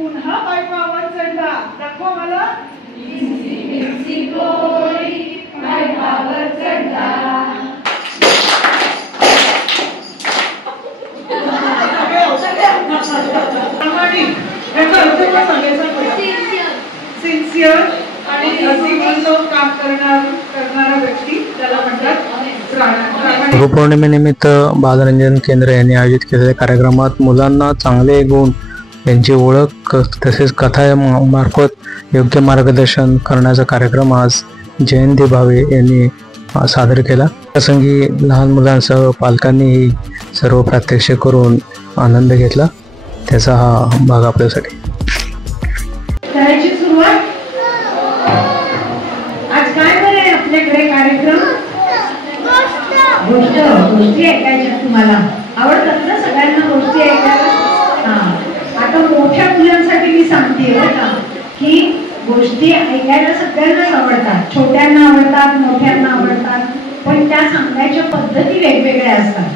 पुन्हा पायपावर चढला. दाखवा मला. पायपावर चढला. सिन्सिअर आणि असीमतोड काम करणारा व्यक्ती त्याला म्हणतात. गुरुपौर्णिमेनिमित्त बालरंजन केंद्र यांनी आयोजित केलेल्या कार्यक्रमात मुलांना चांगले गुण यांची ओळख तसेच कथा मार्फत योग्य मार्गदर्शन करण्याचा कार्यक्रम आज जयंती भावे यांनी सादर केला. प्रसंगी लहान मुलांसह पालकांनीही सर्व प्रात्यक्षिक करून आनंद घेतला. त्याचा हा भाग आपल्यासाठी. करायची सुरुवात. आज काय बरं आहे आपल्याकडे कार्यक्रम? गोष्टी ऐकायच्या. तुम्हाला आवडतात ना सगळ्यांना गोष्टी ऐकायला? आता मोठ्या मुलांसाठी मी सांगते बरं का की गोष्टी ऐकायला सगळ्यांनाच आवडतात. छोट्यांना आवडतात, मोठ्यांना आवडतात, पण त्या सांगायच्या पद्धती वेगवेगळ्या असतात.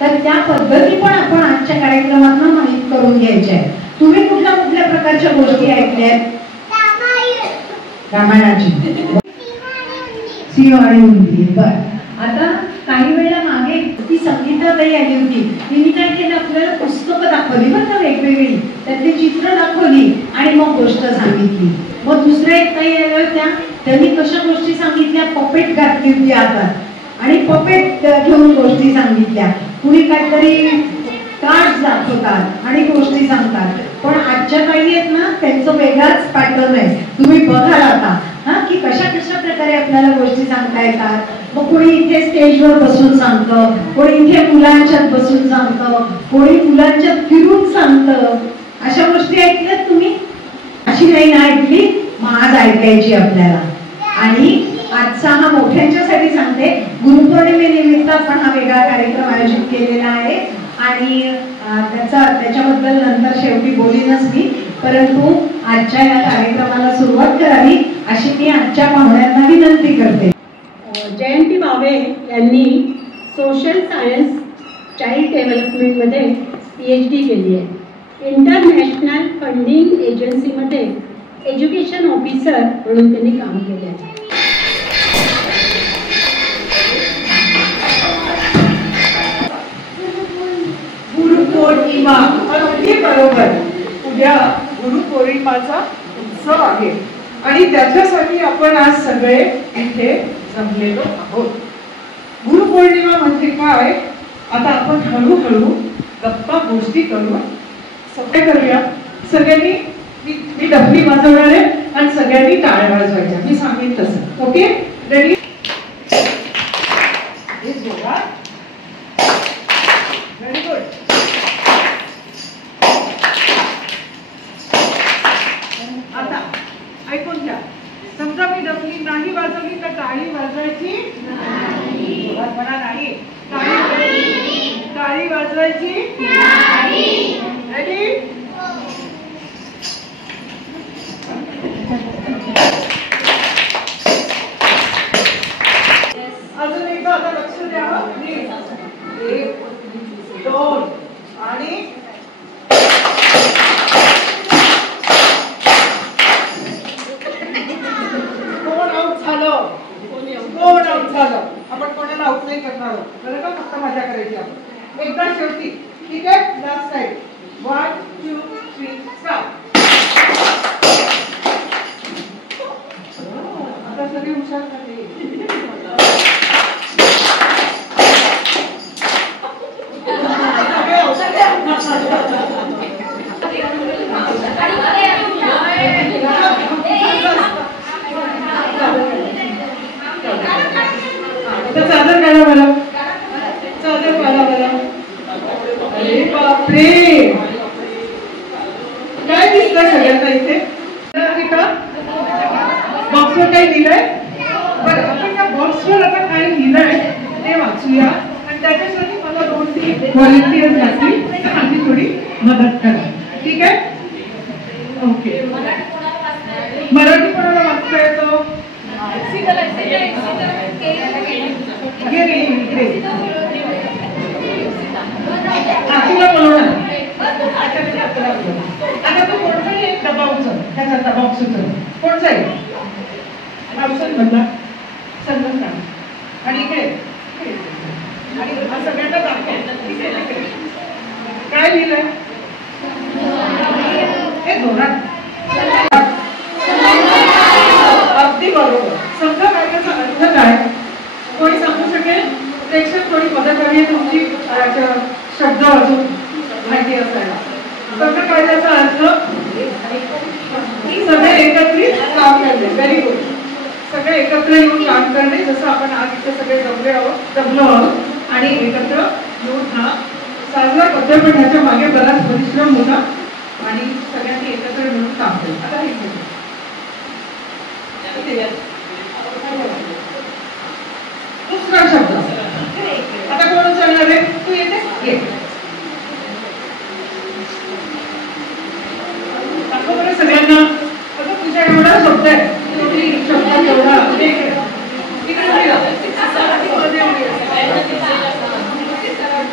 तर त्या पद्धती पण आपण आजच्या कार्यक्रमात माहीत करून घ्यायच्या आहेत. तुम्ही कुठल्या कुठल्या प्रकारच्या गोष्टी ऐकल्यात? रामायणाची सिंह आणि उंदीर. बरं, आता काही वेळा मागे ती संगीताताई आली होती. तिने काय केलं, आपल्याला पुस्तकं दाखवली बरं का वेगवेगळी, त्यातली चित्र दाखवली आणि मग गोष्ट सांगितली. मग दुसऱ्या एक ताई आल्या होत्या, त्यांनी कशा गोष्टी सांगितल्या, पपेट घातली होती हातात आणि पपेट घेऊन गोष्टी सांगितल्या. कुणी काहीतरी कार्ड्स दाखवतात आणि गोष्टी सांगतात. पण आजच्या काही आहेत ना, त्यांचं वेगळाच पॅटर्न आहे. तुम्ही बघाल आता की कशा कशा प्रकारे आपल्याला गोष्टी सांगता येतात. मग कोणी इथे स्टेजवर बसून सांगतं, कोणी इथे मुलांच्यात बसून सांगतं, कोणी मुलांच्यात फिरून सांगतं. अशा गोष्टी ऐकल्यात तुम्ही? अशी नाही ना ऐकली, मग आज ऐकायची आपल्याला. आणि आजचा हा मोठ्यांच्यासाठी सांगते, गुरुपौर्णिमेनिमित्त आपण हा वेगळा कार्यक्रम आयोजित केलेला आहे आणि त्याच्याबद्दल नंतर शेवटी बोलीनच मी. परंतु आजच्या या कार्यक्रमाला सुरुवात करावी अशी मी आजच्या पाहुण्यांना विनंती करते. जयंती भावे यांनी सोशल सायन्स चाइल्ड डेव्हलपमेंटमध्ये PhD केली आहे. इंटरनॅशनल फंडिंग एजन्सीमध्ये एज्युकेशन ऑफिसर म्हणून त्यांनी काम केले आहे. गुरुपौर्णिमा अगदी बरोबर. उद्या गुरुपौर्णिमाचा उत्सव आहे आणि त्याच्यासाठी आपण आज सगळे इथे जमलेलो आहोत. गुरुपौर्णिमा म्हणजे काय? आता आपण हळूहळू गप्पा गोष्टी करू. सगळे करूया. सगळ्यांनी मी डफली वाजवणार आहे आणि सगळ्यांनी टाळ्या वाजवायच्या. मी सांगेन तसं. Okay, ready? Very good. आता ऐकून घ्या. समजा मी डफली नाही वाजवली तर टाळी वाजवायची नाही. म्हणा नाही. टाळी वाजवायची नाही. रेडी? अजून एकदा आता लक्ष द्या. 1 2 आणि कोण आउट झालं? आपण कोणाला आउट नाही करणार बरं का, फक्त मजा करायची आपण. एकदा शेवटी. ठीक आहे, लास्ट टाइम. 1 2 3 स्टार्ट. आता सगळे हुशार झाले. चादर काढा मला. चादर काढा मला. अरे बापरे, काय दिसतंय सगळ्यांना इथे? आहे का बॉक्सवर काही लिहिलंय? बरं, आपण त्या बॉक्सवर आता काय लिहिलंय ते वाचूया आणि त्याच्यासाठी मला 2-3 व्हॉलंटियर्स लागतील. माझी थोडी मदत करा. ठीक आहे? ओके. मराठी कोणाला वाचता येतो? तुला बोलवणार. आता तू काय लिहिलंय हे धोरण अगदी बरोबर. संघ कार्याचा अर्थ काय कोणी सांगू शकेल? प्रेक्षक थोडी मदत हवी आहे तुमची शब्द अजून माहिती असायला. संघ कार्याचा अर्थ सगळे एकत्रित काम करणे. Very good. सगळे एकत्र येऊन काम करणे. जसं आपण आज इथे सगळे जमलो आहोत आणि एकत्र येऊन हा साजरा करतोय. पण ह्याच्या मागे बराच परिश्रम होता आणि सगळ्यांनी एकत्र मिळून काम केलं. आता हे दुसरा शब्द आता कोण उचलणार आहे? तू येते दाखव बरं सगळ्यांना. आता तुझ्या एवढा शब्द आहे शब्द एवढा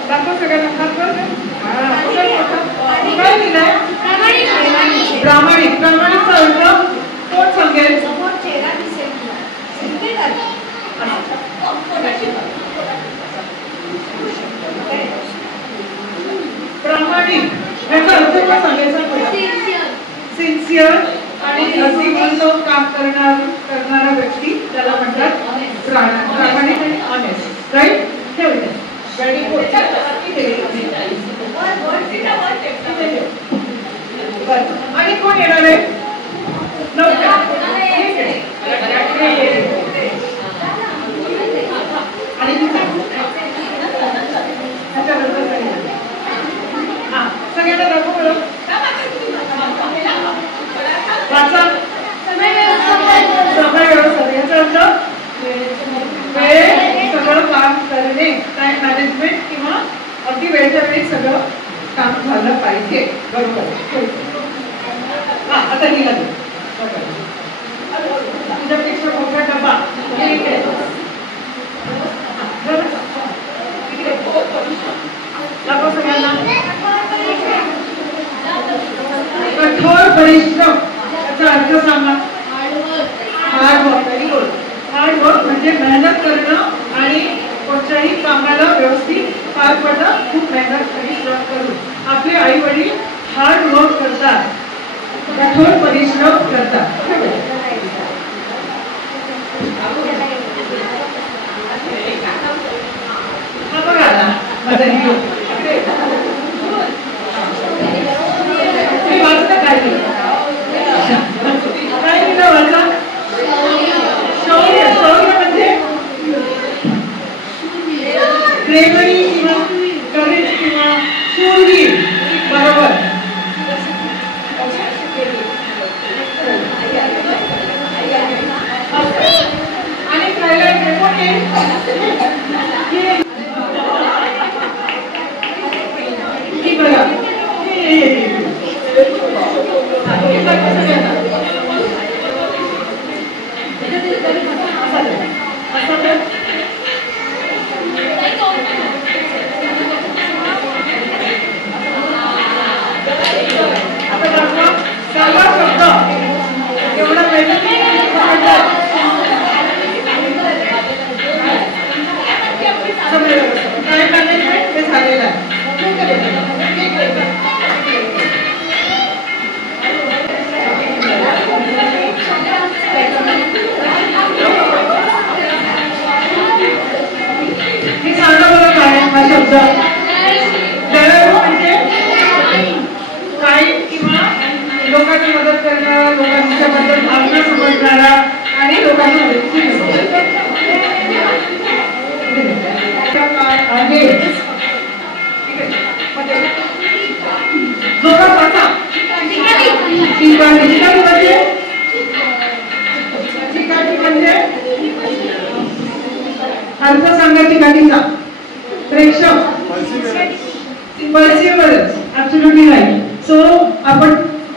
दाखव सगळ्यांना. काय दिलाय? प्रामाणिक. प्रामाणिकचा अर्थ कोण सांगेल? प्रामाणिक याचा अर्थ काय सांगायचा? सिन्सिअर आणि असीम काम करणारा व्यक्ती त्याला म्हणतात प्रामाणिक आणि ऑनेस्ट. राईट? ठेवते. Very good. आणि कोण येणार आहे? सगळ्यांना दाखव बरं. वाचा. समय व्यवस्थापन याचा अर्थ वेळ सगळं काम करणे. टाइम मॅनेजमेंट किंवा अगदी वेळच्या वेळी सगळं काम झालं पाहिजे. बरोबर. आता लिहिला तुझ्यापेक्षा मोठा डबा दाखव सगळ्यांना. कठोर परिश्रम याचा अर्थ सांगा. हार्डवर्क. Very good. हार्डवर्क म्हणजे मेहनत करणं आणि कोणत्याही कामाला व्यवस्थित पार पडणं. खूप मेहनत आणि श्रम करून आपले आई वडील हार्डवर्क करतात. कठोर परिश्रम करतात. हा बघा ना माझा व्हिडिओ काय लिहिलं वाचा. शौर्य. शौर्य म्हणजे ब्रेवरी किंवा करेज किंवा शूरवीर. बरोबर. आणि थायलंड बघा म्हणजे काही किंवा लोकांची मदत करणारा, लोकांच्याबद्दल भावना समजणारा आणि लोकांना अर्थसंघाची गाठीचा प्रेक्षक पर्सिव्हरन्स. Absolutely right. सो आपण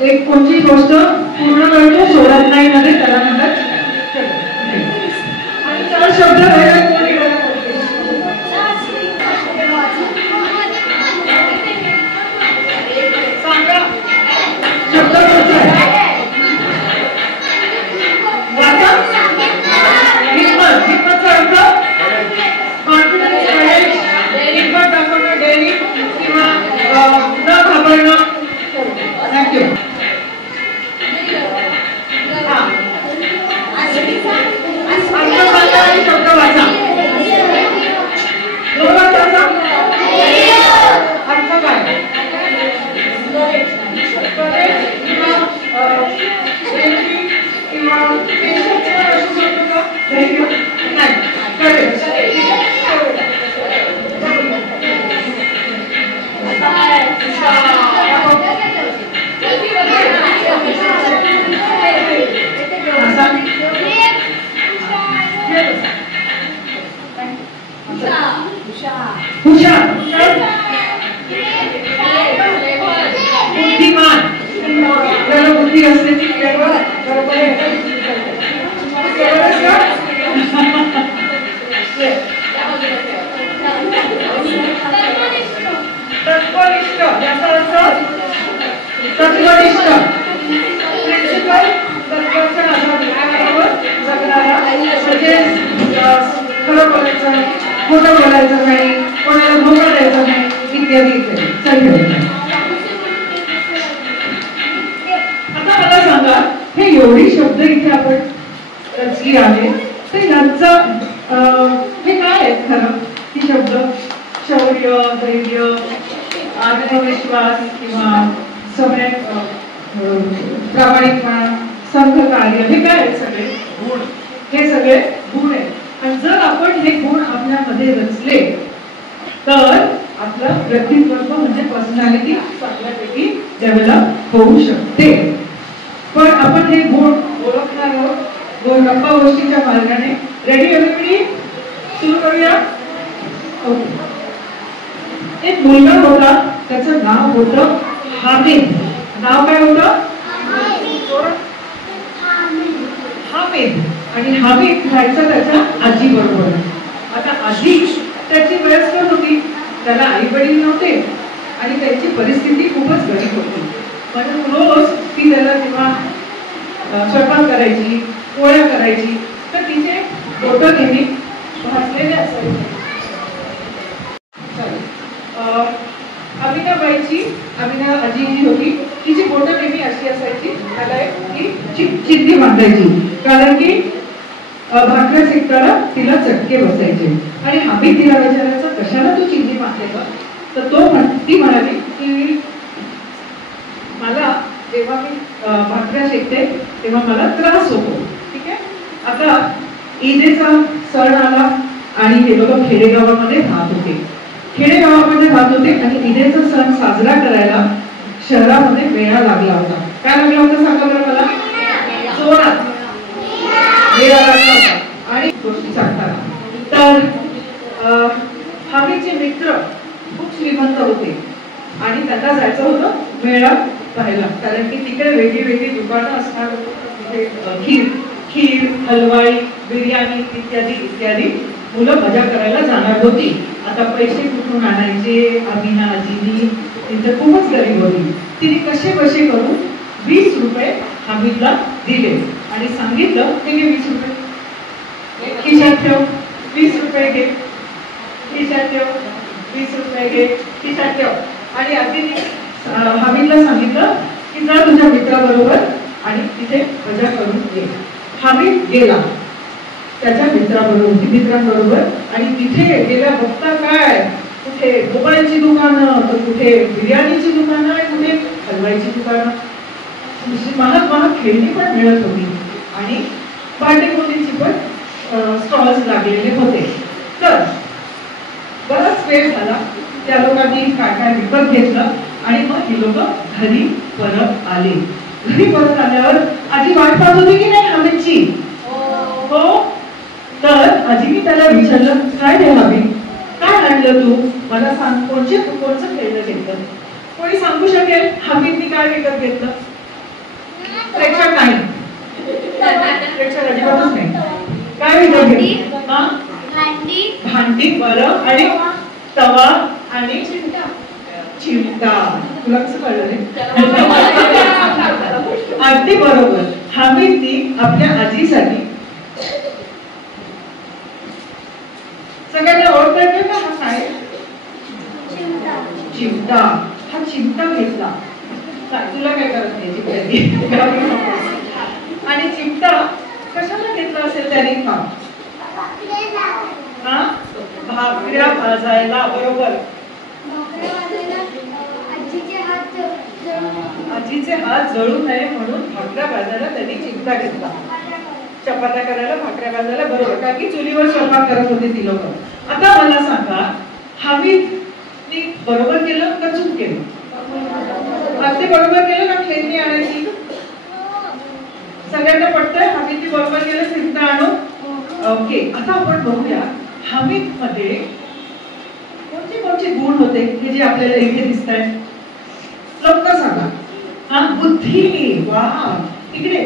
एक कोणती गोष्ट पूर्ण करतो सोडत नाही मध्ये त्याला म्हणतात. आणि चार शब्द राहिला सांगा. शब्द हिम्मत. हिम्मतचा अर्थ कॉन्फिडन्स, हिम्मत दाखवणं, डेअरिंग किंवा न सुवर्ण थँक्यू. शब्द वाचा. अर्थ काय? हुशार, बुद्धिमान, त्याला बुद्धी असल्याची बरोबर आहे. तत्वनिष्ठ, याचा अर्थ तत्वनिष्ठ, प्रिन्सिपल तत्वाच्या आधारावर जगणारा, म्हणजे खरं बोलायचं, खोटं बोलायचं नाही, कोणाला धोका द्यायचा नाही, इत्यादी इत्यादी. आता मला सांगा, हे एवढी शब्द इथे आपण रचली आहे, तर यांचं हे काय आहे खरं? ही शब्द शौर्य, धैर्य, आत्मविश्वास किंवा समय, प्रामाणिकपणा, संघकार्य, हे काय आहेत? सगळे गुण. हे सगळे गुण आहेत. आणि जर आपण हे गुण आपल्यामध्ये रचले तर आपलं व्यक्तित्व म्हणजे पर्सनॅलिटी चांगल्यापैकी डेव्हलप होऊ शकते. पण आपण हे गुण ओळखणार आहोत गप्पा गोष्टीच्या मार्गाने. Ready everybody? सुरू करूया. एक मुलगा होता, त्याचं नाव होतं हामिद. नाव काय होतं? हामिद. आणि हामिद राहायचा त्याच्या आजी बरोबर. आता आजी त्याची वयस्कर होती, त्याला आई वडील नव्हते आणि त्याची परिस्थिती खूपच गरीब होती. म्हणून रोज ती त्याला तेव्हा स्वयंपाक करायची, पोळ्या करायची, तर तिचे बोटं नेहमी भाजलेले असायचे. अमिनाबाईची, अमिना आजी जी होती, तिची बोटं नेहमी अशी असायची, त्याला की चिंधी बांधायची, कारण की भाकऱ्या शेकताना तिला चटके बसायचे. आणि हामिद तिला विचारायचं, कशाला तू चिंधी बांधते का? तर ती म्हणाली की मला जेव्हा मी भाकऱ्या शेकते तेव्हा मला त्रास होतो. ठीक आहे. आता ईदेचा सण आला आणि हे लोक खेडेगावामध्ये राहत होते. खेडेगावामध्ये राहत होते आणि ईदेचा सण साजरा करायला शहरामध्ये मेळा लागला होता. काय लागला होता सांगा बरं मला? जोरात मेळा लागला होता आणि गोष्टी सांगताना. तर हामिदचे मित्र खूप श्रीमंत होते आणि त्यांना जायचं होतं मेळा पाहायला, कारण की तिकडे वेगळी वेगळी दुकानं असणार. तिथे खीर, हलवाई, बिर्याणी इत्यादी इत्यादी मुलं मजा करायला जाणार होती. आता पैसे कुठून आणायचे? अमिना आजीनी, तिथे खूपच गरीब होती, तिने कसे बसे करून 20 रुपये हामिदला दिले आणि सांगितलं, हे घे 20 रुपये खिशात ठेव, 20 रुपये घे खिशात ठेव, 20 रुपये घे खिशात ठेव. आणि आजीने हामिदला सांगितलं की जा तुझ्या मित्राबरोबर आणि तिथे मजा करून ये. हामिद गेला त्याच्या मित्रांबरोबर आणि तिथे गेल्या बघता काय, कुठे मोबाईलची दुकानं, तर कुठे बिर्याणीची दुकानं आणि कुठे हलवाईची दुकानं, महाग महाग खेळणी पण मिळत होती आणि भांडेकुंडीची पण स्टॉल्स लागलेले होते. तर बराच वेळ झाला, त्या लोकांनी काय काय विकत घेतलं आणि मग ही लोक घरी परत आले. घरी परत आल्यावर आजी वाट पाहत होती की नाही हामिदची? हो. तर आजीने त्याला विचारलं, काय रे हामिद, काय आणलं तू? मला सांग, कोणचं खेळणं घेतलं? कोणी सांगू शकेल हामिदनी काय विकत घेतलं? प्रेक्षक नाही, प्रेक्षक अजिबातच नाही. काय विकत घेतलं? भांडी. बरं. आणि तवा आणि चिमटा. तुला कसं कळलं रे? अगदी बरोबर. हामिदनी आपल्या आजीसाठी, सगळ्यांना ओळखता येईल का हा काय? चिमटा. हा चिमटा घेतला. तुला काय करत नाही चिमट्याने. आणि चिमटा कशाला घेतला असेल त्याने? भाकऱ्या भाजायला. बरोबर. आजीचे हात जळू नये म्हणून भाकऱ्या भाजायला त्यांनी चिमटा घेतला. चपात्या करायला, भाकऱ्या भाजायला. बरोबर. कारण की चुलीवर स्वयंपाक करत होते ती लोक. आता मला सांगा, हामिदने बरोबर केलं का चूक केलं? ते बरोबर केलं का खेळणी आणायची? सगळ्यांना पटतंय हामिदने बरोबर केलं चिमटा आणून? ओके. आता आपण बघूया हामिद मध्ये कोणते कोणते गुण होते हे जे आपल्याला इथे दिसत आहेत. लवकर सांगा. हा, बुद्धी. वा, इकडे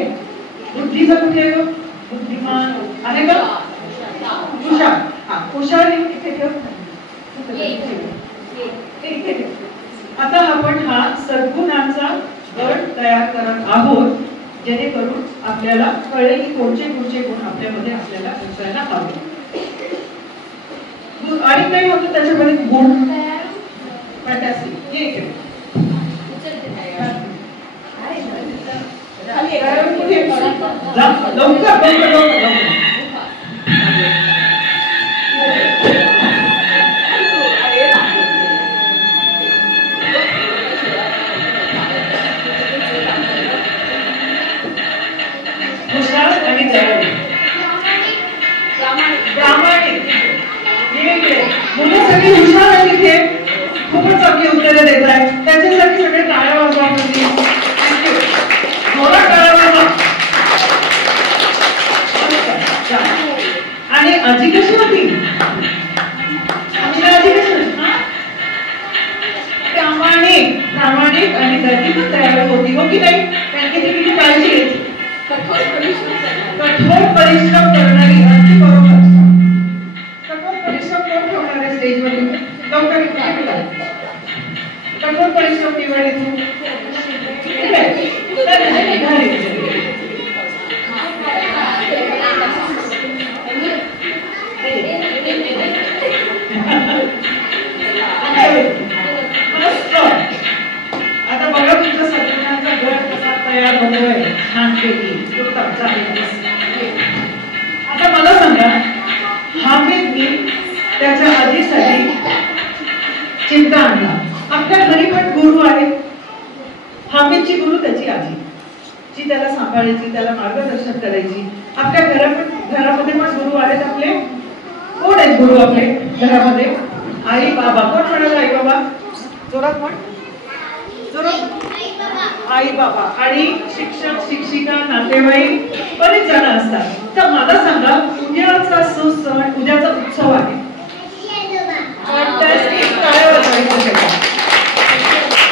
बुद्धीचा कुठे आहे? बुद्धिमान आहे का? हुशार. हा, हुशार इथे ठेव. आता आपण हा सद्गुणांचा गट तयार करत आहोत, जेणेकरून आपल्याला कळेल की कोणते कोणते गुण आपल्यामध्ये आपल्याला असायला हवे. आणि काय होतं त्याच्यामध्ये गुण? फॅन्टॅस्टिक. ये इकडे. हुशार आणि दयाळू. प्रामाणिक. मुलं सगळी हुशार आहेत इथे, खूपच चांगली उत्तरं देत आहेत. त्याच्यासाठी सगळे टाळ्या वाजवा. थोडा टाळ्या वाजवा. आणि आजी कशी होती? आजी कशी होती? प्रामाणिक. प्रामाणिक आणि ती पण तयार होती, हो की नाही? कारण की ती किती काळजी घ्यायची. कठोर परिश्रम करणारी. अगदी बरोबर. कठोर परिश्रम कोण ठेवणार आहे स्टेजवरती? लवकर कठोर परिश्रम निवडले तू. आता बघा तुमचा सद्गुणांचा गट कसा तयार होतोय. छानपैकी. आता मला सांगा, हामिदने त्याच्या आजीसाठी चिमटा आणला. आपल्या घरी पण गुरु आहे. हामिदची गुरु त्याची आजी, जी त्याला सांभाळायची, त्याला मार्गदर्शन करायची. आपल्या घरामध्ये पण गुरु आहेत आपले. कोण आहेत गुरु आपले घरामध्ये? आई बाबा. कोण म्हणाला आई बाबा? जोरात म्हण. जोरात. आई बाबा आणि शिक्षक शिक्षिका नातेवाईक बरेच जण असतात. तर मला सांगा, उद्याचा सण, उद्याचा उत्सव आहे.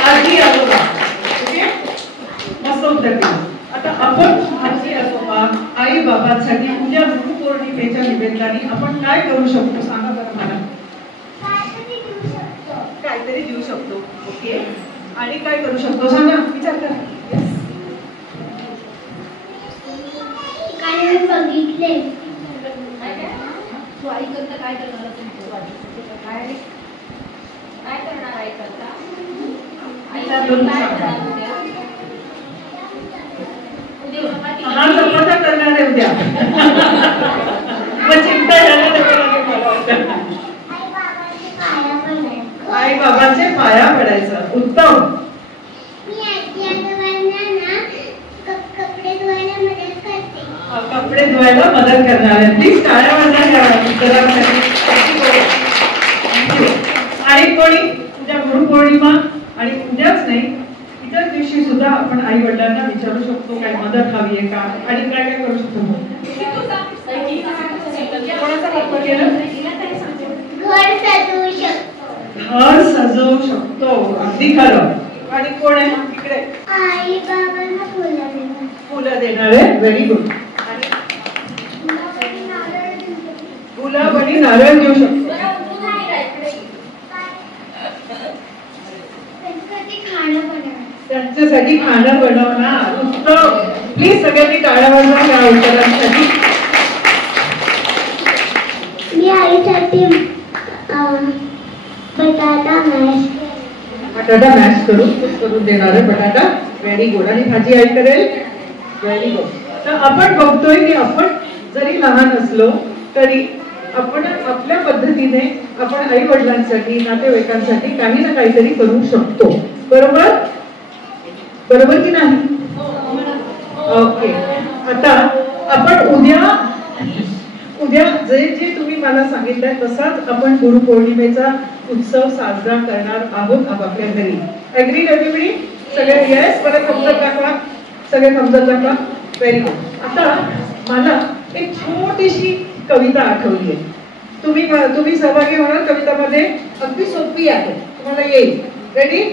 आजी आजोबा. ओके, मस्त उत्तर दिलं. आता आपण आजी आजोबा आई बाबांसाठी उद्या गुरुपौर्णिमेच्या निमित्ताने आपण काय करू शकतो सांगा बरं मला. काहीतरी देऊ शकतो. ओके, आणि काय करू शकतो सांगा, विचार करा. काय बघितले तू आई करता काय करणार? काय करणार आई करता? हा चपात्या करणार आहे उद्या. मग चिंता आई बाबांचे पाया पडायचं. उत्तम. कपडे धुवायला मदत करणार आहे. प्लीज टाळ्या वाजवा. आणि कोणी उद्या गुरुपौर्णिमा आणि उद्याच नाही इतर दिवशी सुद्धा आपण आई वडिलांना विचारू शकतो काय मदत हवी आहे का, आणि काय काय करू शकतो. कोणाचा वापर केला? घर सजवू शकतो. अगदी खरं. आणि कोण आहे इकडे? आई बाबांना फुलं देणारे. Very good. गुलाब आणि नारळ देऊ शकतो. त्यांच्यासाठी खाणं बनवणार. उत्तम. प्लीज सगळ्यांनी टाळ्या वाजवा या उत्तरांसाठी. मी आईसाठी बटाटा मॅश बटाटा मॅश करून देणार आहे बटाटा. Very good. आणि भाजी आई करेल. Very good. तर आपण बघतोय की आपण जरी लहान असलो तरी आपण आपल्या पद्धतीने आपण आई वडिलांसाठी नातेवाईकांसाठी काही ना काहीतरी करू शकतो. बरोबर बरोबर की नाही? ओके. आता आपण उद्या जे जे तुम्ही मला सांगितलंय तसाच आपण गुरुपौर्णिमेचा उत्सव साजरा करणार आहोत आपापल्या घरी. Agree everybody? सगळे येस. परत थम्सअप दाखवा. सगळे थम्सअप दाखवा. Very good. आता मला एक छोटीशी कविता आठवली आहे. तुम्ही सहभागी होणार कवितामध्ये. अगदी सोपी आहे, तुम्हाला येईल. रेडी?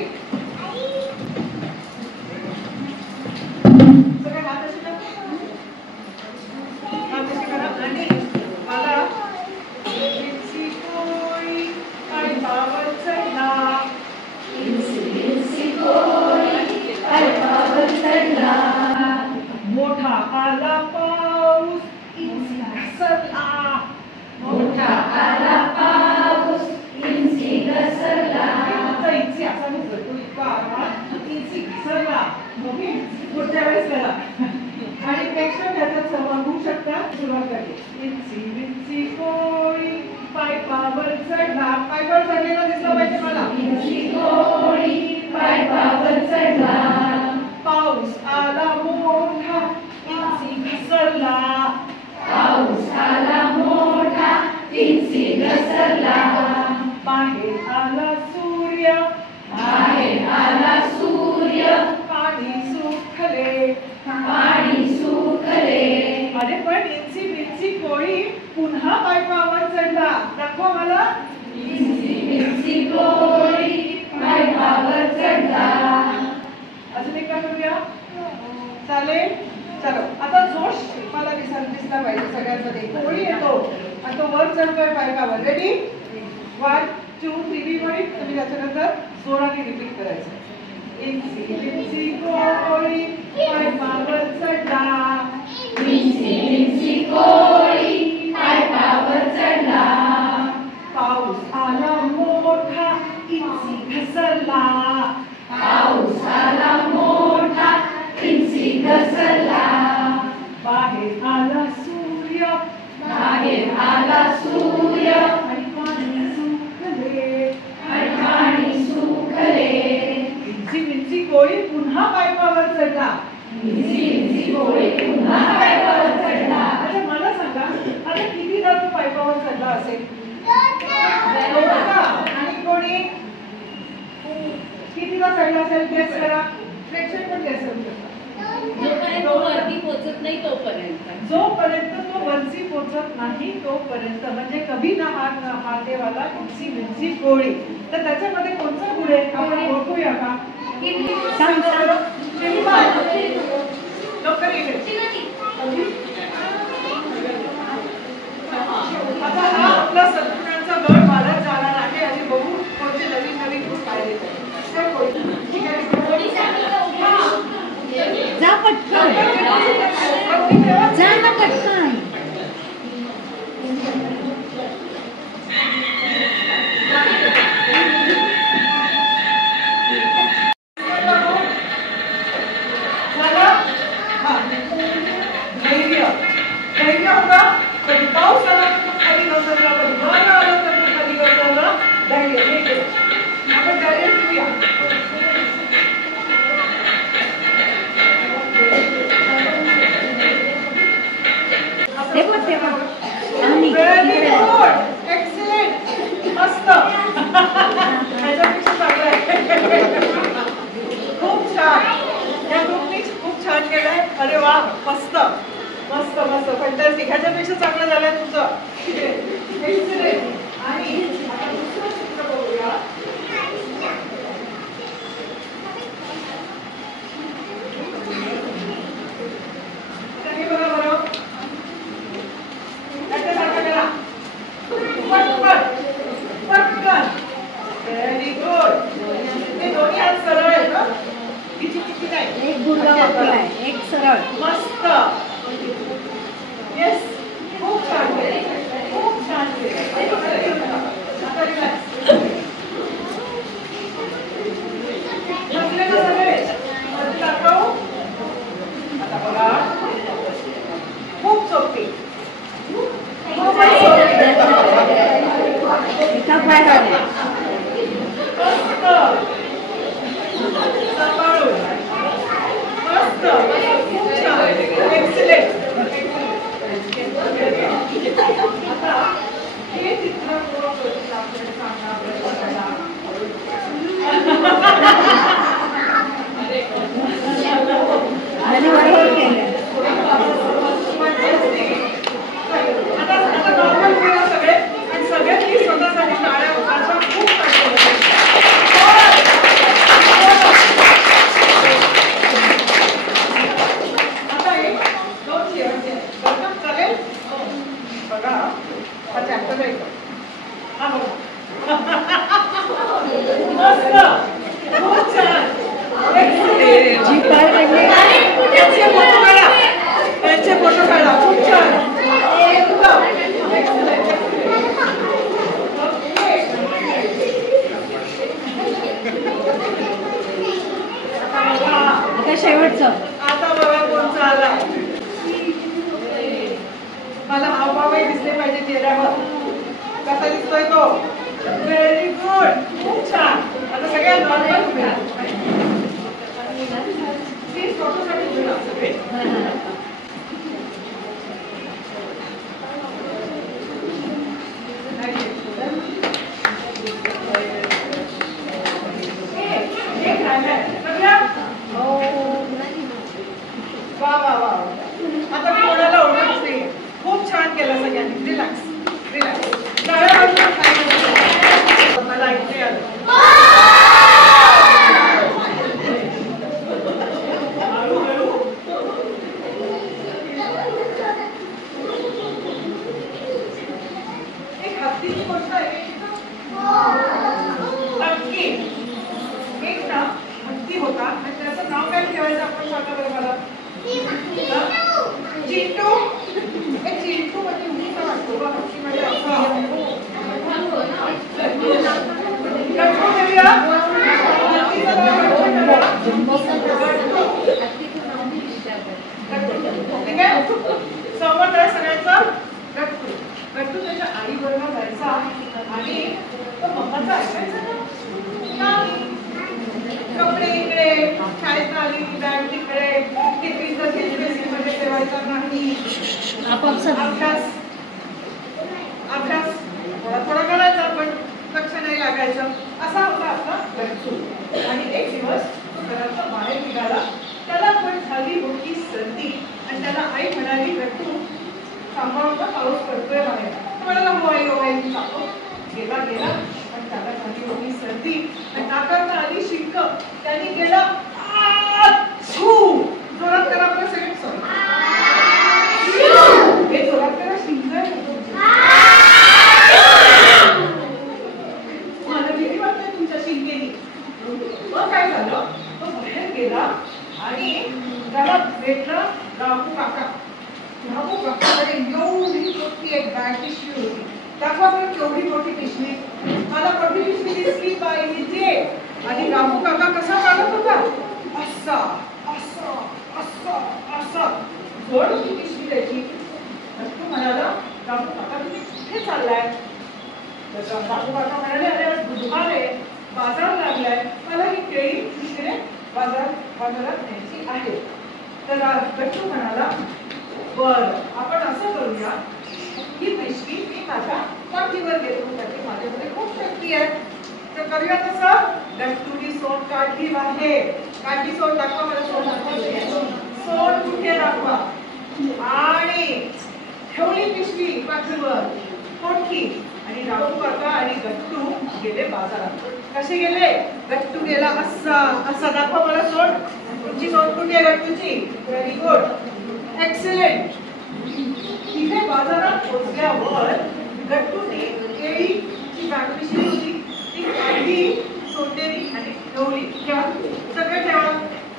मोठा आला पाऊस इंची घसरला. मोठा आला पाऊस इंची घसरला. इंची असा घसरतो इतका आला इंची घसरला. पुढच्या वेळेस करा आणि प्रेक्षक त्याच्यात सहभाग होऊ शकता. सुरुवात करते. इंची विंची कोळी पायपावर चढला. पायपावर चढलेला दिसला पाहिजे मला. इंची कोळी पायपावर चढला. पाऊस आला मोठा इंची घसरला. पाऊस आला मोठा इंची घसरला. बाहेर आला सूर्य. बाहेर आला सूर्य. पाणी सुकले. पाणी सुकले. अरे पण इंची बिंची कोळी पुन्हा पायपावर चढला. दाखवा मला. इंची बिंची कोळी पायपावर चढला. अजून एक करूया. चालेल? चलो आता जोश मला दिसला पाहिजे सगळ्यांमध्ये. कोळी येतो आणि तो वर चढतोय पायपावर. रेडी? 1 2 3 होईल. तुम्ही त्याच्यानंतर जोराने रिपीट करायचं. इंची बिंची कोळी पायपावर चढला. इंची बिंची कोळी पायपावर चढला. पाऊस आला मोठा इंची घसरला. पाऊस आला मोठा इंची घसरला. बाहेर आला सूर्य. बाहेर आला सूर्य. आणि पाणी सुकले. आणि पाणी सुकले. इंची बिंची कोळी पुन्हा पायपावर चढला. इंची बिंची कोळी पुन्हा पायपावर चढला. अच्छा मला सांगा आता कितीदा तो पायपावर चढला असेल? आणि कोणी कितीदा चढला असेल? गेस करा. प्रेक्षक पण गेस करू शकता. जोपर्यंत वरती पोहोचत नाही तोपर्यंत. जोपर्यंत तो वरती पोहोचत नाही तोपर्यंत. म्हणजे कभी ना हातेवाला इंची बिंची कोळी. तर त्याच्यामध्ये कोणतं गुण आहे आपण ओळखूया का? लवकर आता हा आपला सत्पुरांचा गड वाढत जाणार आहे आणि बघू कोणते नवीन नवीन गुण काय देतात. जा पटकन. जा ना पटकन. धैर्य होता. कधी पाऊस आला कधी घसरला. कधी वारा आला तर कधी घसरला. धैर्य. आपण धैर्य घेऊया. Very good. Excellent. मस्त. ह्याच्यापेक्षा चांगलं आहे. खूप छान. या ग्रुपनी खूप छान केलंय. अरे वा मस्त मस्त मस्त फॅन्टॅस्टिक. ह्याच्यापेक्षा चांगलं झालंय तुमचं. Excellent. आणि आता दुसरं चित्र बघूया. हे बघा बरं. Very good. हे दोन्ही हात सरळ आहेत ना? किती नाही. एक गुडघा वापरलाय. एक सरळ. मस्त. येस. खूप छान केलं. खूप छान केलं. आता रिलॅक्स. आता शेवटचं. आता बघा कोणचा आला. मला हावभावही दिसले पाहिजे चेहऱ्यावर. कसा दिसतोय तो? व्हेरी गुड, खूप छान. आता सगळ्या नॉर्मल उभ्या. प्लीज फोटोसाठी उभे राहा सगळे. वा वा वा. आता कोणाला ओळखच नाही. खूप छान केलं सगळ्यांनी. Relax relax. मला ऐकते आलं. एक हत्तीची गोष्ट आहे. नक्की. एक ना हत्ती होता आणि त्याचं नाव काय ठेवायचं आपण सांगा बरं मला. चिंटू. एक चिंटू म्हणजे उंचीचा वाटतो बघ. हत्ती म्हणजे असा. गट्टू ठेवूया. हत्तीचं नाव गट्टू ठेवूया. ठीक आहे. सहमत आहे सगळ्यांचा. गट्टू. गट्टू त्याच्या आई बरोबर जायचा आणि तो मम्माचा ऐकायचा ना. कपडे इकडे, शाळेत आली बॅग तिकडे, टिफिनचं मध्ये ठेवायचा नाही. अभ्यास अभ्यास थोडा थोडा करायचा पण लक्ष नाही लागायचं. असा होता आपला गट्टू. आणि एक दिवस तो घराच्या बाहेर निघाला. त्याला पण झाली मोठी सर्दी आणि त्याला आई म्हणाली, गट्टू सांभाळून पाऊस पडतोय बाहेर. तो म्हणाला, हो आई हो आई सांगतो. गेला गेला पण त्याला झाली मोठी सर्दी आणि नाकात आली शिंक. त्यांनी गेला जोरात करा आपल्या सगळे हे जोरात करा शिंक. मला भीती वाटते तुमच्या शिंकेनी. मग काय झालं, तो बाहेर गेला आणि त्याला भेटला रामू काका. रामू काकाकडे एवढी मोठी एक बॅग पिशवी होती. दाखवा बरं केवढी मोठी पिशवी. मला मोठी पिशवी दिसली पाहिजे. आणि रामू काका कसा काढत होता, असा असा असा असा. जोड होती पिशवी त्याची. तू म्हणाला, रामू काका तुम्ही कुठे चाललाय. रामू काका म्हणाले, अरे आज बुधवार आहे, बाजार लागलाय, मला ही केळी तिकडे बाजारात न्यायची आहे. तर गट्टू म्हणाला, बरं आपण असं करूया, ही पिशवी मी माझ्या पाठीवर घेतो. त्याची माझ्याकडे खूप शक्ती आहे. तर करूया तसं. गट्टूनी सोंड काढली बाहेर. काढली सोंड. दाखवा मला सोंड. सोंड कुठे दाखवा. आणि ठेवली पिशवी पाठीवर मोठी. आणि रामू काका आणि गट्टू गेले बाजारात. कसे गेले. गट्टू गेला असा असा. दाखवा मला सोंड. तुमची सोंड कुठे आहे गट्टूची. Very good, excellent. तिथे बाजारात पोहोचल्यावर गट्टूने केळीची बॅग पिशवी होती ती काढली सोंडेनी आणि ठेवली. ठेवा सगळं ठेवा.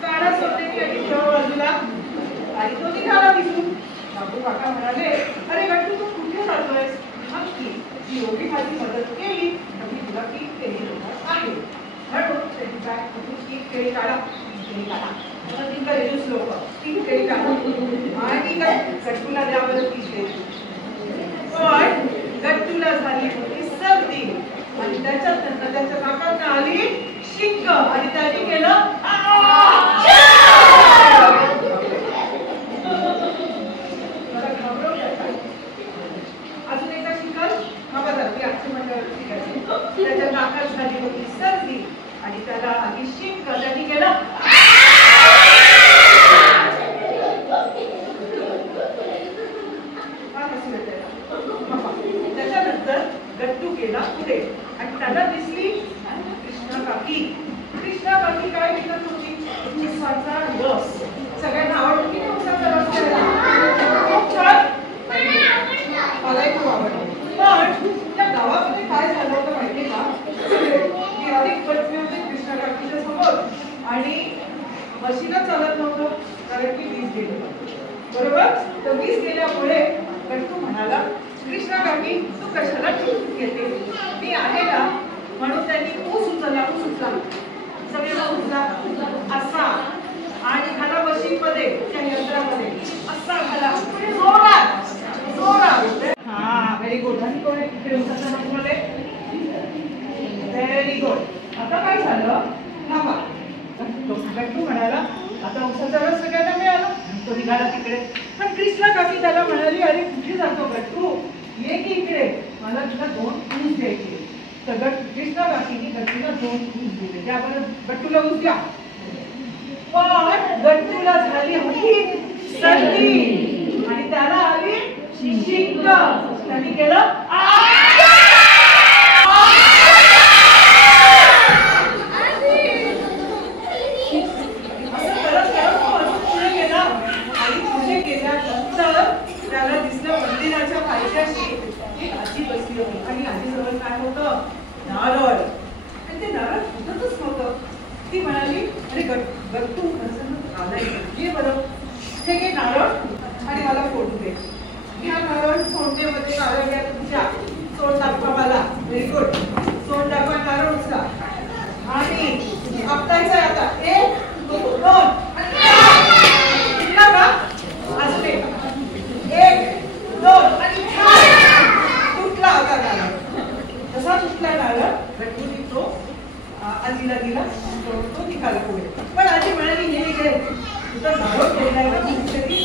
काढा सोंडेनी आणि ठेवा बाजूला. आणि तो निघाला तिथून. रामू काका म्हणाले, अरे गट्टू तू कुठे जातोयस. नक्की जी एवढी माझी मदत केली तर मी तुला ती केळी देणार आहे. म्हणून त्याची बॅग कुठून ती केळी काढा. केळी काढा. लोक ती केळी काढा आणि गट्टूला द्यावर ती केळी. पण गट्टूला झाली होती सर्दी आणि त्याच्यानंतर त्याच्या नाकात आली शिंक आणि त्याने केलं अजून एकदा शिकाल. बाबा जाती आजची मंडळाची शिकायची. त्याच्या नाकात झाली होती सर्दी आणि त्याला आली शिंक. त्यांनी केलं त्याच्यानंतर गट्टू गेला पुढे आणि त्याला दिसली कृष्णा काकी. कृष्णा काकी काय विकत होती. उसाचा रस. सगळ्यांना आवडतो की उसाचा रस. खूप छान. मलाही खूप आवडतो. पण त्या गावामध्ये काय झालं होतं माहितीये का. अधिक बसले होते कृष्णा काकीच्या समोर आणि मशीनच चालत नव्हतं कारण की वीज गेली. बरोबर. तर वीज गेल्यामुळे गट्टू म्हणाला, कृष्णा काकी तू कशाला घेते. मी आहे ना. म्हणून त्यांनी ऊस उचलला. ऊस उचला. सगळ्यांना उचला असा आणि इकडे उसाचं दाखवले. Very good. आता काय झालं थांबा. गट्टू म्हणाला आता उसाचा रस सगळ्यांना मिळाला. तो निघाला तिकडे. पण कृष्णा काकी त्याला म्हणाली अरे कुठे जातो गट्टू, ये की इकडे, मला तुला 2 ऊस द्यायचे. तर कृष्णा काकीने गट्टूला 2 ऊस दिले. त्याबरोबर गट्टूला ऊस द्या. पण गट्टूला झाली होती सर्दी आणि त्याला आली शिंक. त्यांनी केलं त्याला दिसलं मंदिराच्या पायथ्याशी एक आजी बसली होती आणि आजीजवळ काय होतं, नारळ. आणि ते नारळ फुटतच नव्हतं. ती म्हणाली अरे गट्टू आलाय, ये बरं, हे घे नारळ आणि मला फोडू दे. ह्या नारळ सोंडेमध्ये नारळ घ्या तुमच्या, सोंड दाखवा मला. Very good. सोंड दाखवा, नारळ उचला आणि आपटायचं आता. 1 2 इतका का असते. 1 2 आणि तुटला होता नारळ. तसा तुटला नारळ गट्टू निघतो, आजीला दिला, तो निघाला पुढे. पण आजी म्हणाली हे घे, तुझा नारळ फोडलाय ना कुठेतरी,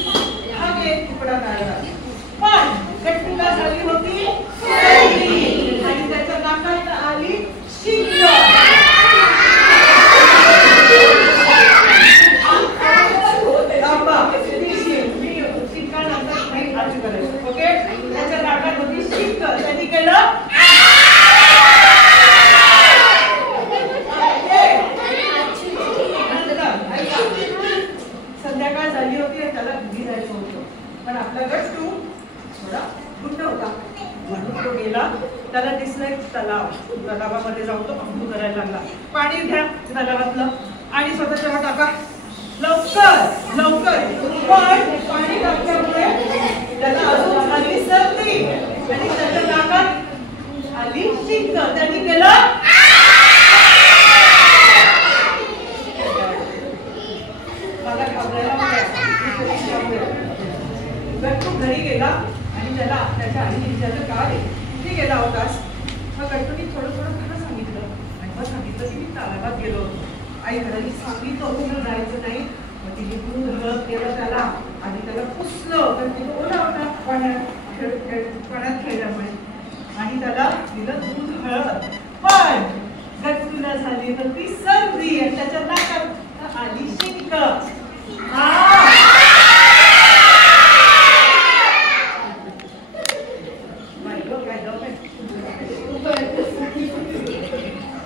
हा घे तुकडा नारळ. पण गट्टूला झाली होती सर्दी आणि त्याच्या नाकात आली शिंक. ओके, त्याच्या नाकात होती शिंक. त्यांनी केलं संध्याकाळ झाली होती आणि त्याला घरी जायचं होतं. पण आपला गट्टू थोडा गुंड होता. म्हणून तो गेला. त्याला दिसलं एक तलाव. तलावामध्ये जाऊन तो अंघोळ करायला लागला. पाणी घ्या तलावातलं आणि स्वतःच्या हात टाका लवकर लवकर. पण पाणी टाकल्यामुळे त्याला अजून आली सर्दी आणि त्याच्या नाकात आली शिंक. त्यांनी केलं गट्टू घरी गेला आणि त्याला त्याच्या आईने विचारलं का रे कुठे गेला होतास. मग गट्टूने थोडं खरं सांगितलं आणि मग सांगितलं की मी तलावात गेलो होतो. आई घराने सांगितलं होतं जायचं नाही. मग तिने दूध हळद केलं त्याला आणि त्याला पुसलं तर तिथं ओला होता पाण्यात खेळल्यामुळे आणि त्याला दिलं दूध हळद. पण गट्टूला झाली तर ती सर्दी आणि त्याच्या नाकात आली शिंक.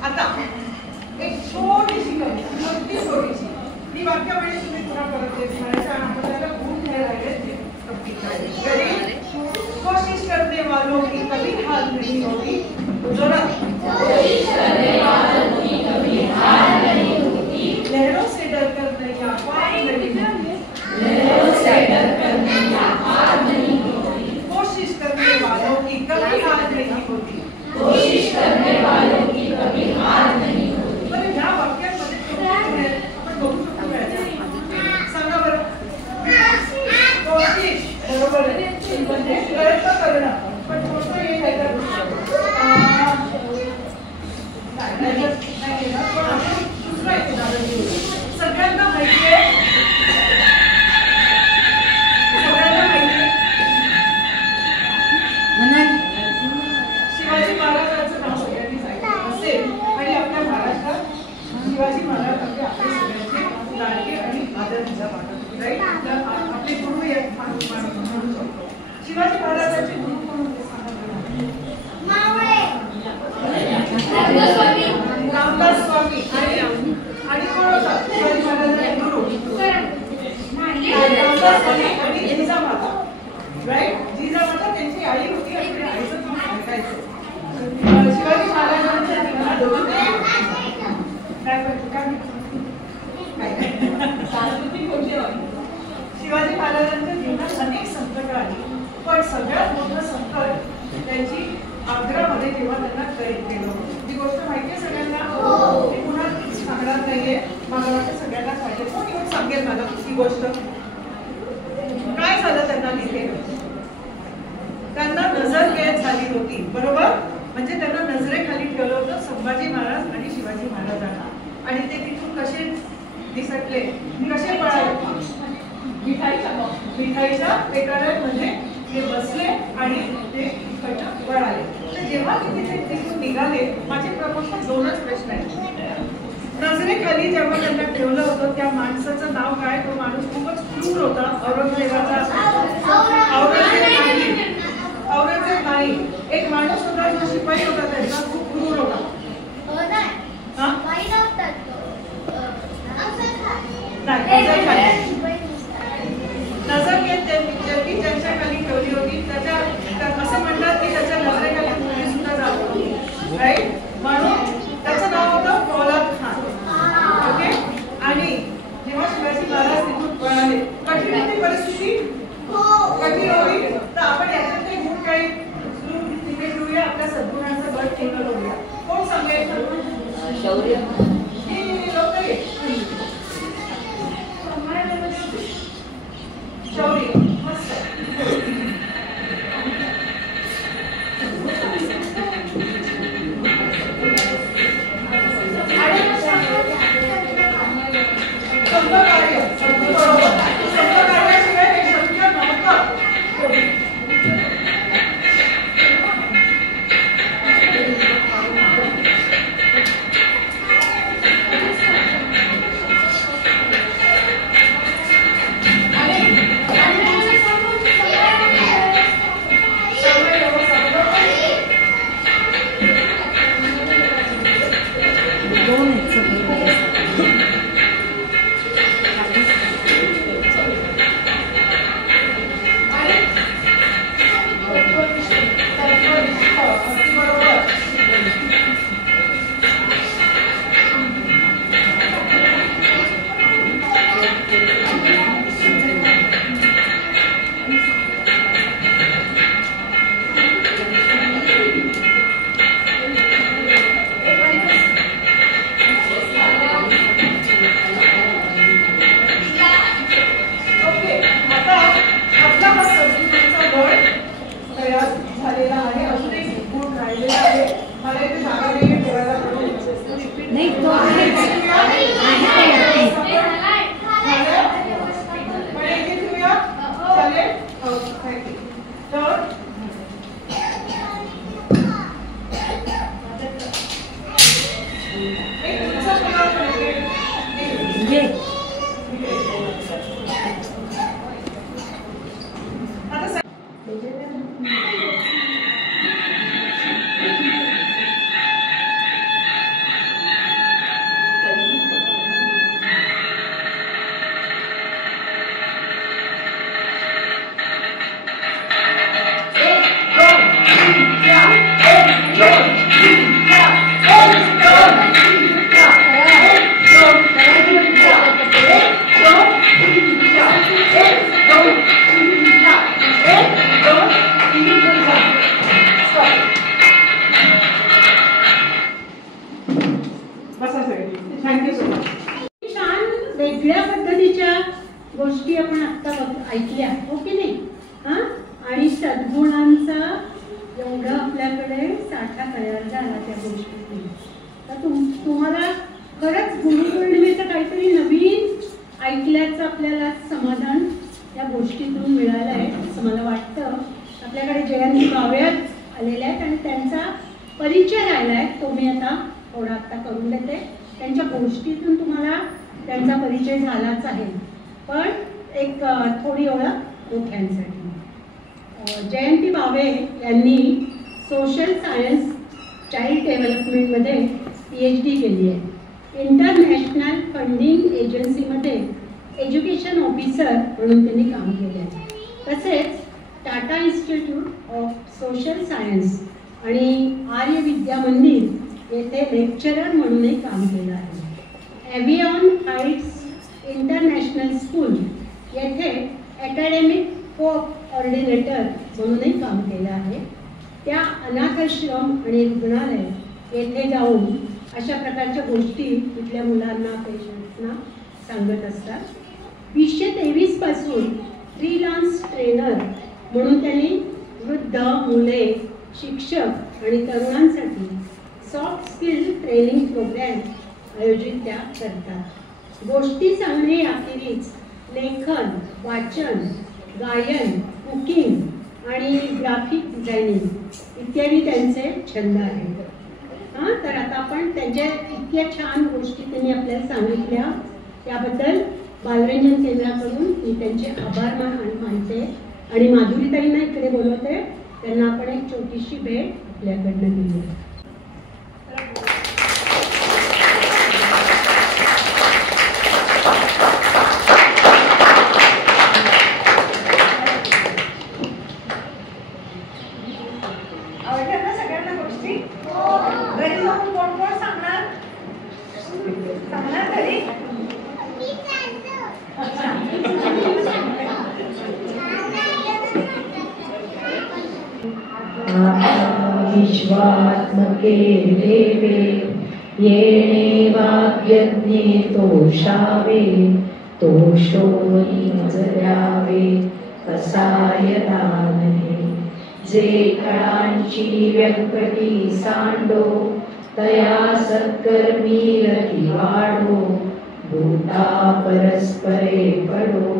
आता एक छोटीशी छोटीशी ही वाक्य वेळी तुम्ही पुन्हा परत आपल्याला खूप हे राहिले. कोशिश करने वालों की कभी हार नहीं होती. लहरों से डर कर नैया पार नहीं होती. कोशिश करने वालों की कभी हार नहीं होती. बरं ह्या वाक्यांमध्ये आपण बघू शकतो काय सांगा बरं. कोशिश बरोबर आहे म्हणजे प्रयत्न करणं. पण कोणतं एक आहे तर सगळ्यांना माहितीये शिवाजी महाराजांचं नाव सगळ्यांनीच ऐकलं असेल आणि आपल्या महाराष्ट्रात शिवाजी महाराज आपले सगळ्यांचे लाडके आणि आदरणीचा वाटत राईट. आपले गुरु म्हणू शकतो. शिवाजी महाराजांचे गुरु कोण होते रामदास स्वामी आणि कोण होता शिवाजी महाराजांचे गुरु रामदास स्वामी आणि जिजामाता राईट. जिजामाता त्यांची आई होती आणि त्या आईचं नाव ऐकायचं. शिवाजी महाराजांच्या जीवनात शिवाजी महाराजांच्या जीवनात अनेक संकट आली. पण सगळ्यात मोठं संकट त्यांची आग्रामध्ये जेव्हा त्यांना कैद केलं. ही गोष्ट माहितीये सगळ्यांना. मी पुन्हा सांगणार नाहीये. मला वाटतं सगळ्यांनाच माहितीये. कोण येऊन सांगेल मला ही गोष्ट. काय झालं त्यांना तिथे. त्यांना नजर दस्तगीत झाली होती, बरोबर. म्हणजे त्यांना नजरेखाली ठेवलं होतं संभाजी महाराज आणि शिवाजी महाराजांना. आणि ते तिथून कसे निसटले, कसे पळाले, मिठाईच्या पेटाळ्यांमध्ये ते बसले आणि ते इकडनं पळाले. तर जेव्हा ते तिथे तिथून निघाले, माझे प्रमुख 2च प्रश्न आहेत. नजरेखाली जेव्हा त्यांना ठेवलं होतं त्या माणसाचं नाव काय? तो माणूस खूपच क्रूर होता. औरंगजेब नाही, एक माणूस होता जो शिपाई होता, त्यांचा खूप क्रूर होता. नजर घेत त्यांनी ज्यांच्या खाली ठेवली होती त्याच्या असं म्हणतात की त्याच्या नजरेखाली मुली सुद्धा जात होती, राईट. म्हणून त्याचं नाव होतं फौलाद खान. ओके. आणि जेव्हा शिवाजी महाराज तिथून पळाले, कठीण होती परिस्थिती, कठीण होती. तर आपण याच्यात काही गुण काही तिथे ठेवूया, आपल्या सद्गुणांचा गट पूर्ण करूया. कोण सांगेल? शौर्य. शौर्य मस्त. वेगळ्या पद्धतीच्या गोष्टी आपण आता ऐकल्या, हो की नाही? हां. आणि सद्गुणांचा एवढा आपल्याकडे साठा तयार झाला त्या गोष्टी. तर तुम्हाला खरंच गुरुपौर्णिमेचं काहीतरी नवीन ऐकल्याचं आपल्याला समाधान या गोष्टीतून मिळालं आहे असं मला वाटतं. आपल्याकडे जयंती भाव्यात आलेल्या आहेत आणि त्यांचा परिचय राहिला आहे, तो मी आता थोडा आत्ता करून देते. त्यांच्या गोष्टीतून तुम्हाला त्यांचा परिचय झालाच आहे, पण एक थोडी ओळख मोठ्यांसाठी. जयंती भावे यांनी सोशल सायन्स चाइल्ड डेव्हलपमेंटमध्ये PhD केली आहे. इंटरनॅशनल फंडिंग एजन्सीमध्ये एज्युकेशन ऑफिसर म्हणून त्यांनी काम केले आहे. तसेच Tata institute of social science आणि आर्य विद्या मंदिर येथे लेक्चरर म्हणूनही काम केलं आहे. एव्हियॉन हाइट्स इंटरनॅशनल स्कूल येथे अकॅडमिक कोऑर्डिनेटर म्हणूनही काम केलं आहे. त्या अनाथाश्रम आणि रुग्णालय येथे जाऊन अशा प्रकारच्या गोष्टी तिथल्या मुलांना पेशंट्सना सांगत असतात. 2023 पासून फ्रीलान्स ट्रेनर म्हणून त्यांनी वृद्ध, मुले, शिक्षक आणि तरुणांसाठी सॉफ्ट स्किल ट्रेनिंग प्रोग्रॅम आयोजित त्या करतात. गोष्टी सांगणे अखेरीज लेखन, वाचन, गायन, कुकिंग आणि ग्राफिक डिझायनिंग इत्यादी त्यांचे छंद आहेत. तर आता आपण त्यांच्या इतक्या छान गोष्टी त्यांनी आपल्याला सांगितल्या त्याबद्दल बालरंजन केंद्राकडून मी त्यांचे आभार मानते आणि माधुरीताईंना इकडे बोलवते. त्यांना आपण एक छोटीशी भेट आपल्याकडनं दिली. आवडल्या ना सगळ्यांना गोष्टी? घरी जाऊन कोण कोण सांगणार? सांगणार घरी? विश्वात्मके देवे येणे वाग्यज्ञे तोषावे तोषोनी जरावे कसाय दानहे जे कळांची व्यंकटी सांडो तया सत्कर्मी रती वाढो भूता परस्परे पडो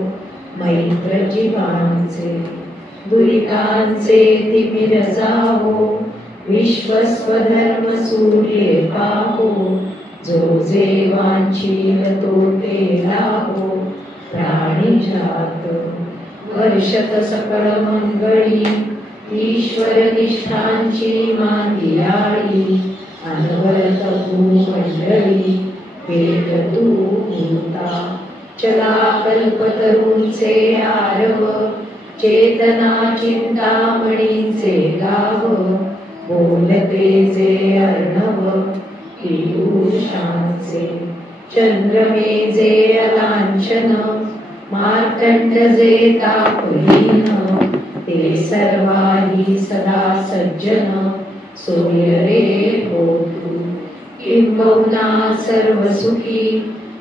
मैत्र जीवांचे दुरितांचे तिमिर जावो विश्वस्वधर्म सूर्ये पाहो जो जे वांछील तोटे लाहो प्राणी जात वर्षत सकळ मंगळी ईश्वर निष्ठांची मांदियाळी अनवरत भूमंडळी वेद तू भूता चला कल्पतरूंचे आरव चेतना चिंतामणींचे गाव बोलते जे अर्णव पीयूषांचे चंद्रमे जे अलांछन मार्तंड जे तापहीन ते सर्वाही सदा सज्जन सूर्य रे होतु किंबहुना सर्व सुखी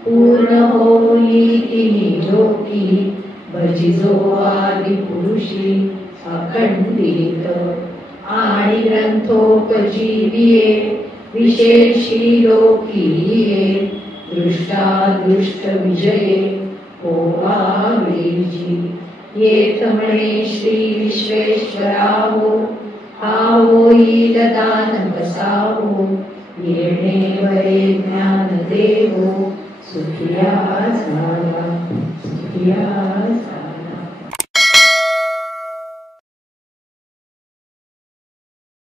पूर्ण होई तिन्ही लोकी भजिजो आदि पुरुषी अखंडित आणि ग्रंथोपजीविये विशेषी लोकीये दृष्टादृष्ट विजये होवा वेजी येत म्हणे श्री विश्वेश्वराहो हा होईल दान बसावो येणे वरे ज्ञान देवो सुखिया झाला सुखिया झाला.